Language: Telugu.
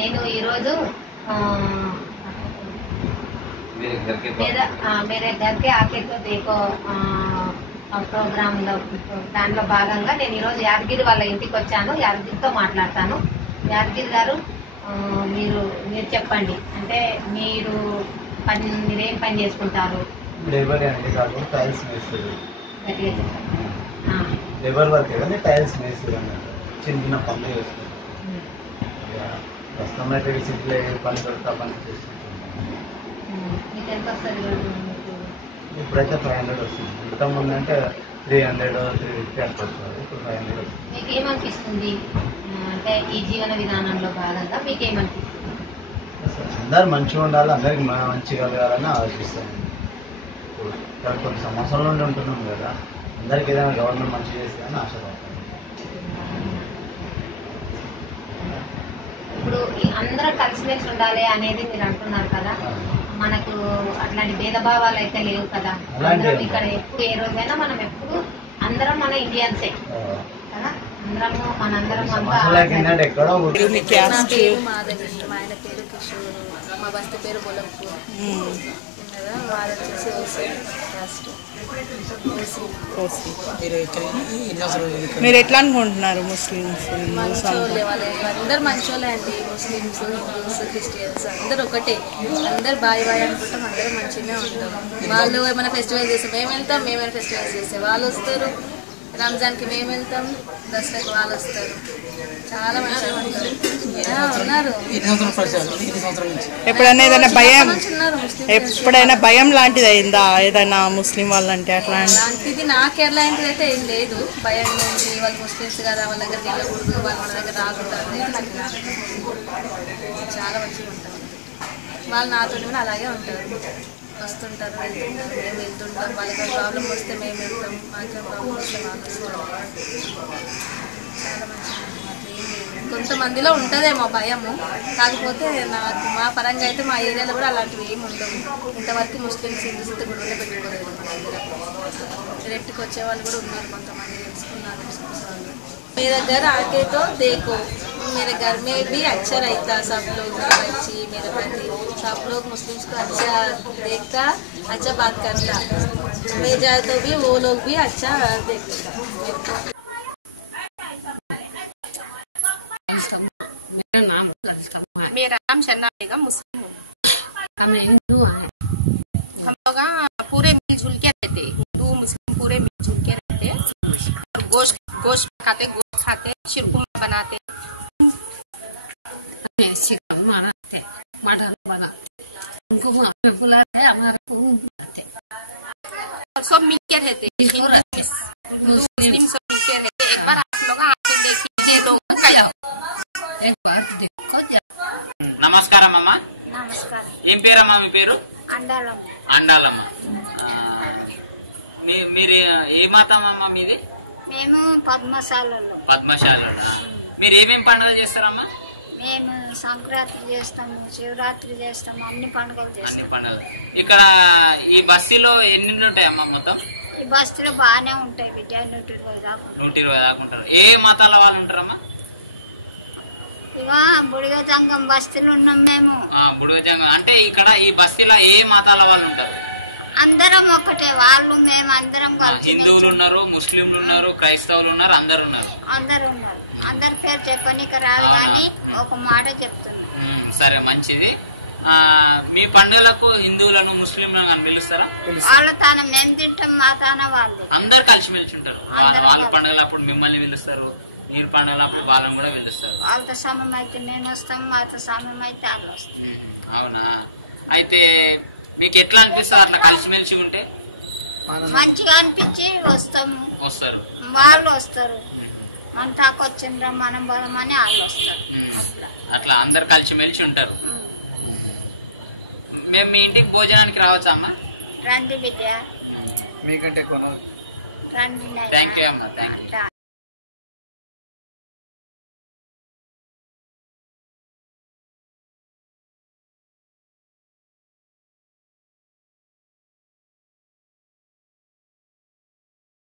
నేను ఈరోజు मेरे घर के आके तो देखो ప్రోగ్రాంలో దాంట్లో భాగంగా నేను ఈరోజు యాదగిరి వాళ్ళ ఇంటికి వచ్చాను. యాదగిరితో మాట్లాడతాను. యాదగిరి గారు, మీరు చెప్పండి, అంటే మీరేం పని చేసుకుంటారు? లేబర్ అండి, కాదు టైల్స్ మేస్తారు. లేబర్ వర్క్ కానీ టైల్స్ మేస్తారు అన్నమాట. చిన్న పనులు చేస్తారు. ప్రస్తుతం అయితే సిటీలో ఏ పని దొరికితే పని చేస్తుంటాం. మీకు ఎంత వస్తుంది? ఇప్పుడైతే 500 వస్తుంది. ఇంత ముందు అంటే 300, 350 అట్లా వస్తుంది. ఇప్పుడు 500 వస్తుంది. మీకు ఏమనిపిస్తుంది అంటే ఈ జీవన విధానంలో భాగంగా మీకు ఏమనిపిస్తుంది? అందరు మంచిగా ఉండాలి, అందరికి మంచిగా కలగాలని ఆలోచిస్తాను. ఇప్పుడు కొన్ని సంవత్సరాల నుండి ఉంటున్నాం కదా, అందరికి ఏదైనా గవర్నమెంట్ మంచి చేస్తుందని ఆశపడతాను. ఇప్పుడు అందరూ కలిసిమెలిసి ఉండాలి అనేది మీరు అంటున్నారు కదా, మనకు అట్లాంటి భేదభావాలు అయితే లేవు కదా. అందరం ఇక్కడ ఎప్పుడు ఏ రోజైనా మనం ఎప్పుడు అందరం మన ఇండియన్సే కదా, మనందరం మా ఆయన పేరు కిషోర్, మా బస్తి పేరు బొలంపూర్ కదా. వాళ్ళు వచ్చేసి మీరు ఎట్లా అనుకుంటున్నారు? ముస్లిమ్స్ మంచోళ్ళే, వాళ్ళందరూ మంచోళ్ళే అండి. ముస్లిమ్స్, హిందూస్, క్రిస్టియన్స్ అందరూ ఒకటే. అందరు బాయ్ బాయ్ అనుకుంటాం, అందరూ మంచిగానే ఉంటాం. వాళ్ళు ఏమైనా ఫెస్టివల్ చేస్తాం మేము వెళ్తాం, మేమైనా ఫెస్టివల్స్ చేస్తే వాళ్ళు వస్తారు. రంజాన్కి మేము వెళ్తాం, దసరాకి వాళ్ళు వస్తారు. చాలా మంచిగా ఉన్నారు. ఎప్పుడైనా ఏదైనా భయం, ఎప్పుడైనా భయం లాంటిది అయిందా ఏదైనా ముస్లిం వాళ్ళంటే? అలాంటిది నాకు ఎలాంటిది అయితే ఏం లేదు. భయం ఉంది, వాళ్ళు ముస్లిమ్స్ కదా, వాళ్ళ దగ్గరికి వెళ్ళకూడదు, వాళ్ళు మన దగ్గర రాకూడదు. చాలా మంచిగా ఉంటారు వాళ్ళు. నాతో కూడా అలాగే ఉంటారు, వస్తుంటారు, వెళ్తుంటారు, మేము వెళ్తుంటాం. వాళ్ళకి ప్రాబ్లం వస్తే మేము వెళ్తాం, మాకు ప్రాబ్లం వస్తే వాళ్ళు వస్తారు. చాలా మంచిగా. కొంతమందిలో ఉంటుందేమో భయము, కాకపోతే నాకు మా పరంగా అయితే మా ఏరియాలో కూడా అలాంటివి ఏమి ఉండవు. ఇంతవరకు ముస్లిమ్స్, హిందూస్తో కూడా పెట్టుకోలేదు. మా దగ్గర డైరెక్ట్కి వచ్చే వాళ్ళు కూడా ఉన్నారు, కొంతమంది తెలుసుకున్నారు ముస్లిమ్స్ వాళ్ళు. मेरे घर आके तो देखो, मेरे घर में भी अच्छा रहता, सब लोग मेरे बच्चे, मेरे पति, सब लोग मुस्लिम्स को अच्छा देखता, अच्छा बात करता. मैं जाए तो भी वो लोग भी अच्छा देखता. मेरा नाम मेरा नाम शन्ना बेगम, मुस्लिम हूँ. हम हिंदू हैं. हम लोग पूरे मिलजुल के रहते, हिंदू मुस्लिम पूरे मिलजुल के रहते. और गोश्त खाते, शिरकुमा बनाते, बनाते, मटन बनाते, उनको बुलाते, हमारे को बुलाते. और सब मिल के रहते, मुस्लिम सब मिल के रहते. एक बार आप लोग आके देखिए लोग क्या. एक बार देखो. నమస్కారం అమ్మ. నమస్కారం. ఏం పేరమ్మా మీ పేరు? అండాలమ్మ. అండాలమ్మ. మీరు ఏ మతం అమ్మా మీది? మేము పద్మశాలలో. పద్మశాలలో. మీరు ఏమేమి పండుగలు చేస్తారమ్మా? మేము సంక్రాంతి చేస్తాము, శివరాత్రి చేస్తాము, అన్ని పండుగలు చేస్తాము. అన్ని పండుగలు. ఇక్కడ ఈ బస్తీలో ఎన్ని ఉంటాయమ్మా మొత్తం? ఈ బస్తీలో బాగానే ఉంటాయి బిడ్డ, 120 దాకా. 120 దాకా ఉంటారు. ఏ మతాల వాళ్ళు ఉంటారమ్మా? ఇక బుడిగ జంగం బస్తీలు ఉన్నాం మేము. బుడిగ జంగం అంటే ఇక్కడ ఈ బస్తీలో ఏ మతాల వాళ్ళు ఉంటారు? అందరం ఒకటే, వాళ్ళు మేము అందరం కలిసి. హిందువులు ఉన్నారు, ముస్లింలు ఉన్నారు, క్రైస్తవులు ఉన్నారు, అందరు ఉన్నారు. అందరు ఉన్నారు. అందరి పేరు చెప్పనీకి రాదు కానీ ఒక మాట చెప్తున్నా. సరే, మంచిది. మీ పండుగలకు హిందువులను ముస్లింలను అని పిలుస్తారా? వాళ్ళ తాన మేము తింటాం, మా తాన వాళ్ళు. అందరు కలిసిమెలిసి ఉంటారు. వాళ్ళ పండుగలప్పుడు మిమ్మల్ని పిలుస్తారు, మీరు పండుగలప్పుడు వాళ్ళని కూడా పిలుస్తారు. వాళ్ళతో సమయం అయితే మేము వస్తాం, వాళ్ళతో సమయం అయితే వాళ్ళు వస్తాం. అవునా? అయితే మీకు ఎట్లా అనిపిస్తుంది అట్లా కలిసిమెలిసి ఉంటే? మంచిగా అనిపించి వస్తారు, వాళ్ళు వస్తారు. మన తాకు వచ్చిండ్రా మనం బలమని వాళ్ళు వస్తారు. అట్లా అందరు కలిసిమెలిసి ఉంటారు. మేము మీ ఇంటికి భోజనానికి రావచ్చా అమ్మా? రండి బిడ్డ, మీకంటే రండి. థ్యాంక్ యూ అమ్మా, థ్యాంక్ యూ.